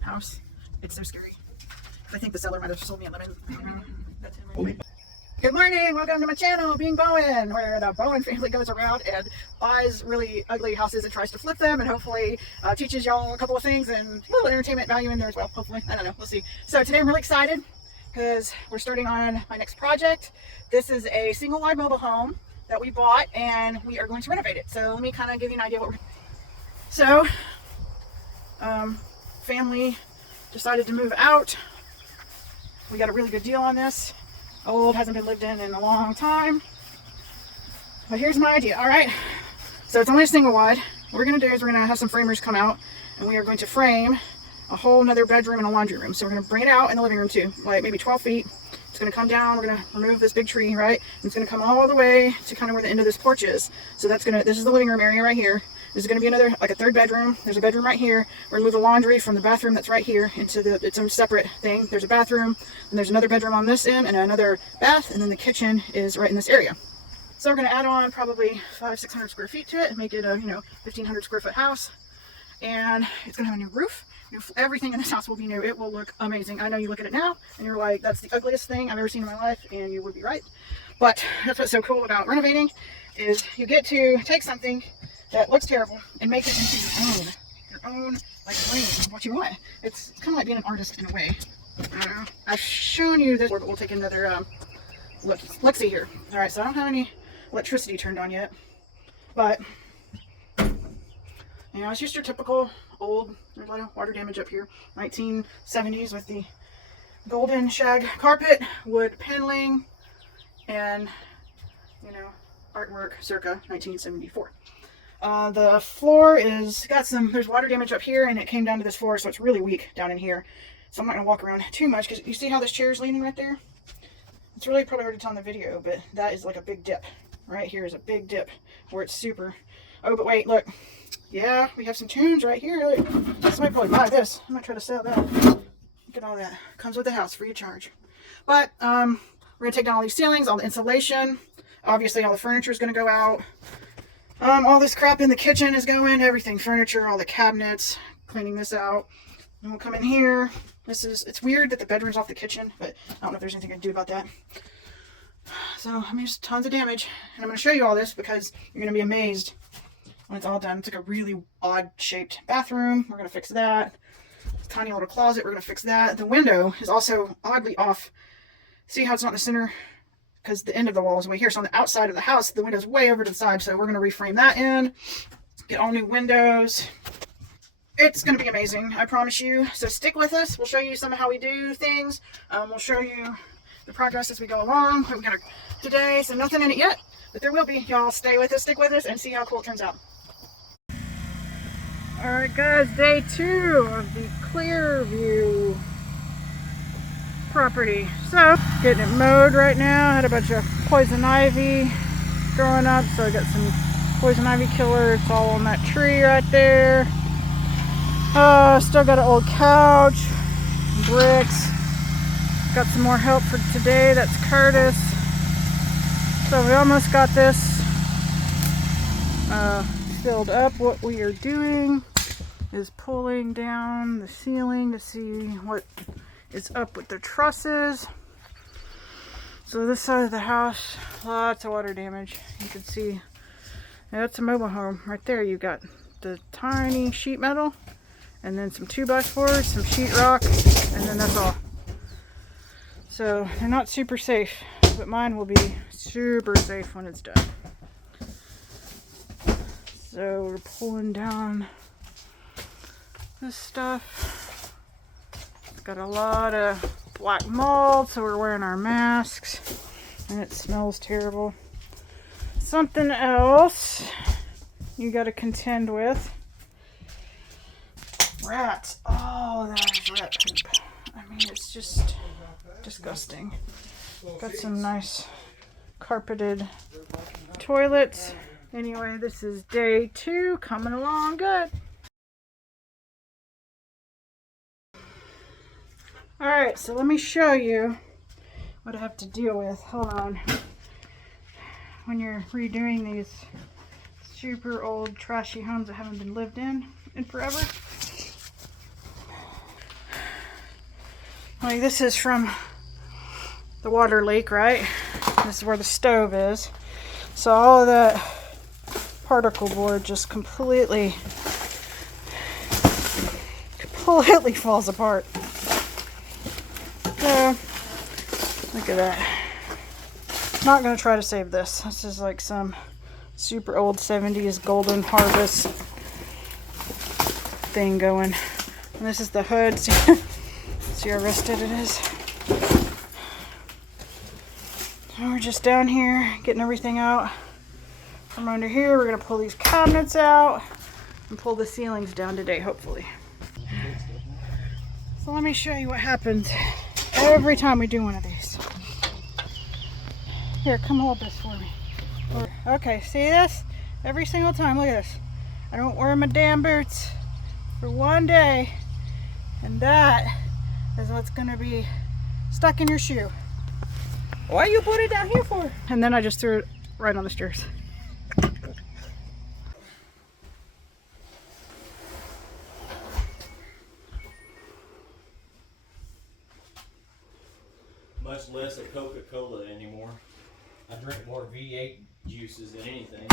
house. It's so scary. I think the seller might have sold me a lemon. That's him right there. Good morning, welcome to my channel, Being Bowen, where the Bowen family goes around and buys really ugly houses and tries to flip them, and hopefully teaches y'all a couple of things and a little entertainment value in there as well, hopefully. I don't know, we'll see. So today I'm really excited because we're starting on my next project. This is a single wide mobile home that we bought and we are going to renovate it. So let me kind of give you an idea what we're doing. So, family decided to move out. We got a really good deal on this. Old, hasn't been lived in a long time. But here's my idea, all right? So it's only a single wide. What we're gonna do is we're gonna have some framers come out and we are going to frame a whole nother bedroom and a laundry room. So we're gonna bring it out in the living room too, like maybe 12 feet. It's gonna come down, we're gonna remove this big tree, right? And it's gonna come all the way to kind of where the end of this porch is. So this is the living room area right here. This is going to be another, like a third bedroom. There's a bedroom right here. We're going to move the laundry from the bathroom that's right here into its own separate thing. There's a bathroom, and there's another bedroom on this end, and another bath, and then the kitchen is right in this area. So we're going to add on probably 500-600 square feet to it and make it a 1,500 square foot house. And it's going to have a new roof. Everything in this house will be new. It will look amazing. I know you look at it now, and you're like, that's the ugliest thing I've ever seen in my life, and you would be right. But that's what's so cool about renovating, is you get to take something that looks terrible and make it into your own like dream, what you want. It's kind of like being an artist in a way. I don't know. I've shown you this, but we'll take another look see here. All right, so I don't have any electricity turned on yet, but it's just your typical old. There's a lot of water damage up here. 1970s with the golden shag carpet, wood paneling, and artwork circa 1974. The floor is there's water damage up here and it came down to this floor, so it's really weak down in here. So I'm not going to walk around too much because you see how this chair is leaning right there? It's really probably hard to tell in the video, but that is like a big dip. Right here is a big dip where it's super. Oh, but wait, look. Yeah, we have some tunes right here. Look. Somebody probably buy this. I'm going to try to sell that. Look at all that. Comes with the house, free of charge. But we're going to take down all these ceilings, all the insulation. Obviously, all the furniture is going to go out. All this crap in the kitchen is going, everything, furniture, all the cabinets, cleaning this out. And we'll come in here. It's weird that the bedroom's off the kitchen, but I don't know if there's anything I can do about that. So, just tons of damage. And I'm going to show you all this because you're going to be amazed when it's all done. It's like a really odd shaped bathroom. We're going to fix that. Tiny little closet, we're going to fix that. The window is also oddly off. See how it's not in the center? Because the end of the wall is way here. So on the outside of the house, the window's way over to the side. So we're going to reframe that in. Get all new windows. It's going to be amazing, I promise you. So stick with us. We'll show you some of how we do things. We'll show you the progress as we go along. We got today, so nothing in it yet. But there will be. Y'all stay with us, stick with us, and see how cool it turns out. Alright guys, day 2 of the Clearview property. So, getting it mowed right now. Had a bunch of poison ivy growing up, so I got some poison ivy killer. It's all on that tree right there. Still got an old couch, bricks. Got some more help for today. That's Curtis. So we almost got this filled up. What we are doing is pulling down the ceiling to see what is up with the trusses. So this side of the house, lots of water damage. You can see that's a mobile home right there. You got the tiny sheet metal and then some 2x4s, some sheetrock, and then that's all. So they're not super safe, but mine will be super safe when it's done. So we're pulling down this stuff. It's got a lot of black mold, so we're wearing our masks, and it smells terrible. Something else you got to contend with. Rats. Oh, that is rat poop. I mean, it's just disgusting. Got some nice carpeted toilets. Anyway, this is day 2, coming along good. Alright, so let me show you what I have to deal with. Hold on. When you're redoing these super old trashy homes that haven't been lived in forever. Like this is from the water leak, right? This is where the stove is. So all of that particle board just completely falls apart. So look at that. Not gonna try to save this. This is like some super old 70s golden harvest thing going. And this is the hood. See how rusted it is. And we're just down here getting everything out from under here. We're gonna pull these cabinets out and pull the ceilings down today, hopefully. So let me show you what happens every time we do one of these. Here, come hold this for me. Okay, see this? Every single time, look at this. I don't wear my damn boots for one day, and that is what's gonna be stuck in your shoe. Why you put it down here for? And then I just threw it right on the stairs. Much less a Coca-Cola anymore. I drink more V8 juices than anything.